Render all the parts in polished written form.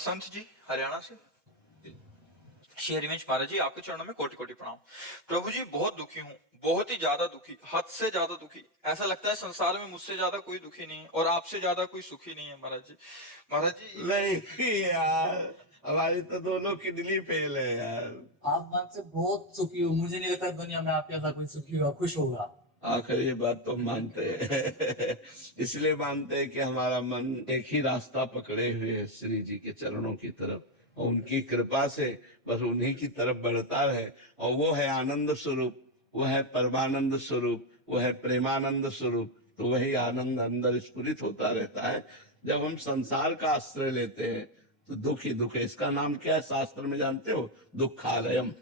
बसंत जी हरियाणा से। श्री हरिवंश महाराज जी, आपके चरणों में कोटि कोटि प्रणाम। प्रभु जी, बहुत दुखी हूँ, बहुत ही ज्यादा दुखी, हद से ज्यादा दुखी। ऐसा लगता है संसार में मुझसे ज्यादा कोई दुखी नहीं है और आपसे ज्यादा कोई सुखी नहीं है महाराज जी। महाराज जी नहीं यार, हमारी तो दोनों किडनी फेल है यार। आप मन से बहुत सुखी हो, मुझे नहीं लगता दुनिया में आपके ऐसा कोई सुखी होगा, खुश होगा। आखिर ये बात तो मानते हैं इसलिए मानते हैं कि हमारा मन एक ही रास्ता पकड़े हुए है, श्री जी के चरणों की तरफ, और उनकी कृपा से बस उन्हीं की तरफ बढ़ता है। और वो है आनंद स्वरूप, वो है परमानंद स्वरूप, वो है प्रेमानंद स्वरूप। तो वही आनंद अंदर स्फुरित होता रहता है। जब हम संसार का आश्रय लेते हैं तो दुख ही दुख है। इसका नाम क्या है शास्त्र में जानते हो? दुखालयम।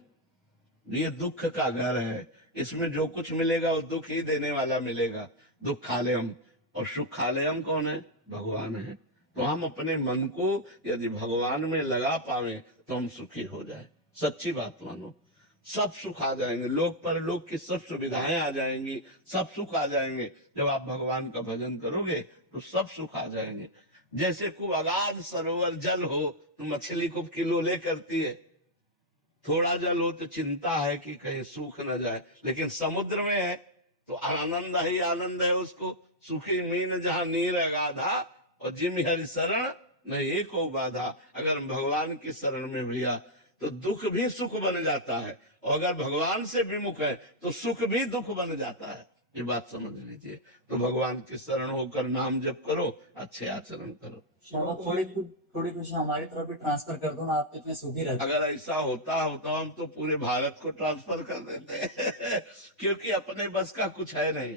ये दुख का घर है, इसमें जो कुछ मिलेगा वो दुख ही देने वाला मिलेगा। दुखालयम। और सुखालयम कौन है? भगवान है। तो हम अपने मन को यदि भगवान में लगा पावे तो हम सुखी हो जाए। सच्ची बात मानो, सब सुख आ जाएंगे, लोक पर लोक की सब सुविधाएं आ जाएंगी, सब सुख आ जाएंगे। जब आप भगवान का भजन करोगे तो सब सुख आ जाएंगे। जैसे को अगाध सरोवर जल हो तो मछली को किलोले करती है, थोड़ा जल हो तो चिंता है कि कहीं सूख न जाए, लेकिन समुद्र में है तो आनंद ही आनंद है उसको। सुखी मीन जहां नीर अगाधा और जिम हरि शरण न एको बाधा। अगर हम भगवान की शरण में भैया तो दुख भी सुख बन जाता है, और अगर भगवान से विमुख है तो सुख भी दुख बन जाता है। ये बात समझ लीजिए। तो भगवान की शरण होकर नाम जप करो, अच्छे आचरण करो। श्यामा, थोड़ी खुशी हमारी तरफ भी ट्रांसफर कर दो ना, आप तो इतने सुखी रहते। अगर ऐसा होता हम तो पूरे भारत को ट्रांसफर कर देते क्योंकि अपने बस का कुछ है नहीं।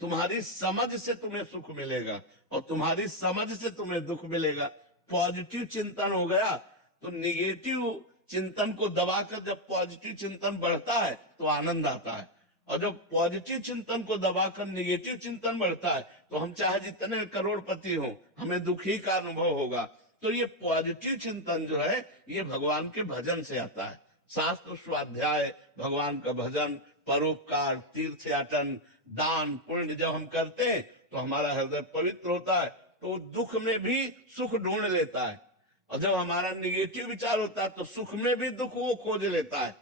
तुम्हारी समझ से तुम्हें सुख मिलेगा और तुम्हारी समझ से तुम्हें दुख मिलेगा। पॉजिटिव चिंतन हो गया तो निगेटिव चिंतन को दबाकर जब पॉजिटिव चिंतन बढ़ता है तो आनंद आता है, और जब पॉजिटिव चिंतन को दबाकर निगेटिव चिंतन बढ़ता है तो हम चाहे जितने करोड़पति हो, हमें दुखी का अनुभव होगा। तो ये पॉजिटिव चिंतन जो है ये भगवान के भजन से आता है। शास्त्र स्वाध्याय, भगवान का भजन, परोपकार, तीर्थयाटन, दान पुण्य जब हम करते हैं तो हमारा हृदय पवित्र होता है, तो दुख में भी सुख ढूंढ लेता है। और जब हमारा निगेटिव विचार होता है तो सुख में भी दुख वो खोज लेता है।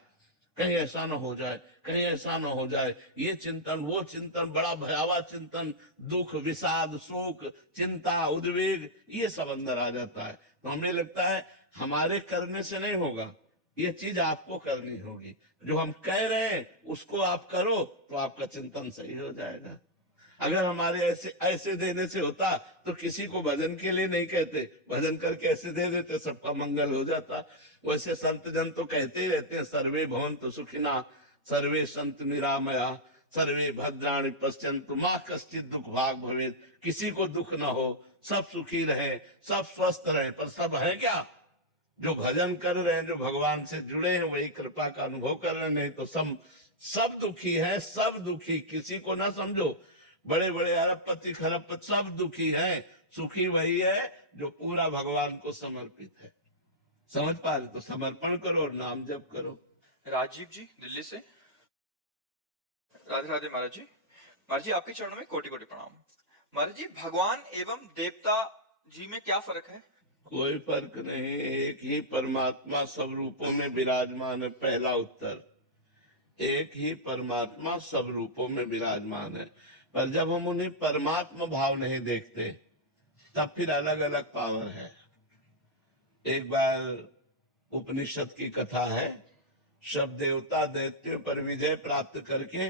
कहीं ऐसा ना हो जाए, कहीं ऐसा ना हो जाए, ये चिंतन वो चिंतन, बड़ा भयावह चिंतन, दुख विषाद शोक चिंता उद्वेग, ये सब अंदर आ जाता है। तो हमें लगता है हमारे करने से नहीं होगा, ये चीज आपको करनी होगी। जो हम कह रहे हैं उसको आप करो तो आपका चिंतन सही हो जाएगा। अगर हमारे ऐसे देने से होता तो किसी को भजन के लिए नहीं कहते, भजन करके ऐसे दे देते, सबका मंगल हो जाता। वैसे संत जन तो कहते ही रहते हैं, सर्वे भवन्तु सुखिना, सर्वे सन्तु निरामया, सर्वे भद्राणि पश्यन्तु मां कश्चित् दुख भाग भवेत्। किसी को दुख ना हो, सब सुखी रहे, सब स्वस्थ रहे। पर सब है क्या? जो भजन कर रहे हैं, जो भगवान से जुड़े हैं, वही कृपा का अनुभव कर रहे हैं। नहीं तो सब दुखी है, सब दुखी। किसी को ना समझो, बड़े बड़े अरबपति खरबपति सब दुखी हैं। सुखी वही है जो पूरा भगवान को समर्पित है। समझ पा रहे? तो समर्पण करो और नाम जप करो। राजीव जी दिल्ली से। राधे राधे महाराज जी। महाराज जी, आपके चरणों में कोटि कोटि प्रणाम। महाराज जी, भगवान एवं देवता जी में क्या फर्क है? कोई फर्क नहीं, एक ही परमात्मा सब रूपों में विराजमान है। पहला उत्तर, एक ही परमात्मा सब रूपों में विराजमान है। पर जब हम उन्हें परमात्मा भाव नहीं देखते तब फिर अलग अलग पावर है। एक बार उपनिषद की कथा है, सब देवता दैत्यों पर विजय प्राप्त करके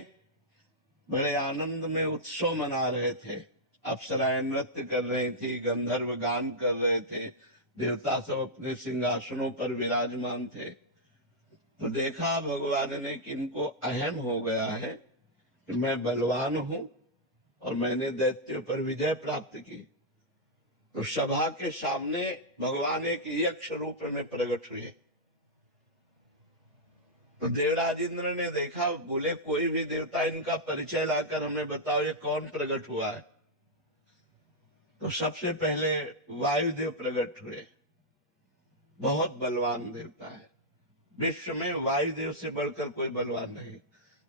बड़े आनंद में उत्सव मना रहे थे। अप्सराएं नृत्य कर रही थी, गंधर्व गान कर रहे थे, देवता सब अपने सिंहासनों पर विराजमान थे। तो देखा भगवान ने कि इनको अहम हो गया है कि मैं बलवान हूं और मैंने दैत्यों पर विजय प्राप्त की। तो सभा के सामने भगवान एक यक्ष रूप में प्रकट हुए। तो देवराज इंद्र ने देखा, बोले कोई भी देवता इनका परिचय लाकर हमें बताओ, ये कौन प्रकट हुआ है। तो सबसे पहले वायुदेव प्रकट हुए। बहुत बलवान देवता है, विश्व में वायुदेव से बढ़कर कोई बलवान नहीं।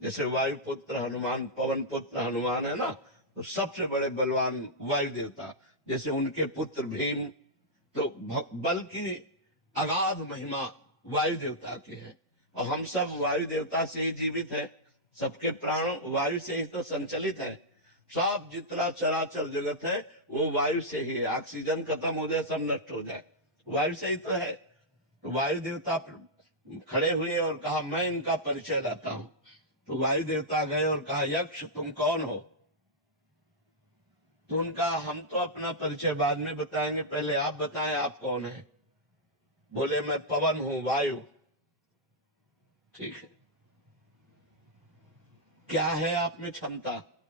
जैसे वायुपुत्र हनुमान, पवन पुत्र हनुमान है ना, तो सबसे बड़े बलवान वायु देवता। जैसे उनके पुत्र भीम, तो बल की अगाध महिमा वायु देवता की है, और हम सब वायु देवता से ही जीवित है। सबके प्राण वायु से ही तो संचलित है। सब जितना चराचर जगत है वो वायु से ही है। ऑक्सीजन खत्म हो जाए, सब नष्ट हो जाए, वायु से ही तो है। तो वायु देवता खड़े हुए और कहा मैं इनका परिचय लाता हूं। तो वायु देवता गए और कहा यक्ष तुम कौन हो? तो उनका हम तो अपना परिचय बाद में बताएंगे, पहले आप बताएं आप कौन है। बोले मैं पवन हूं, वायु। ठीक है, क्या है आप में क्षमता?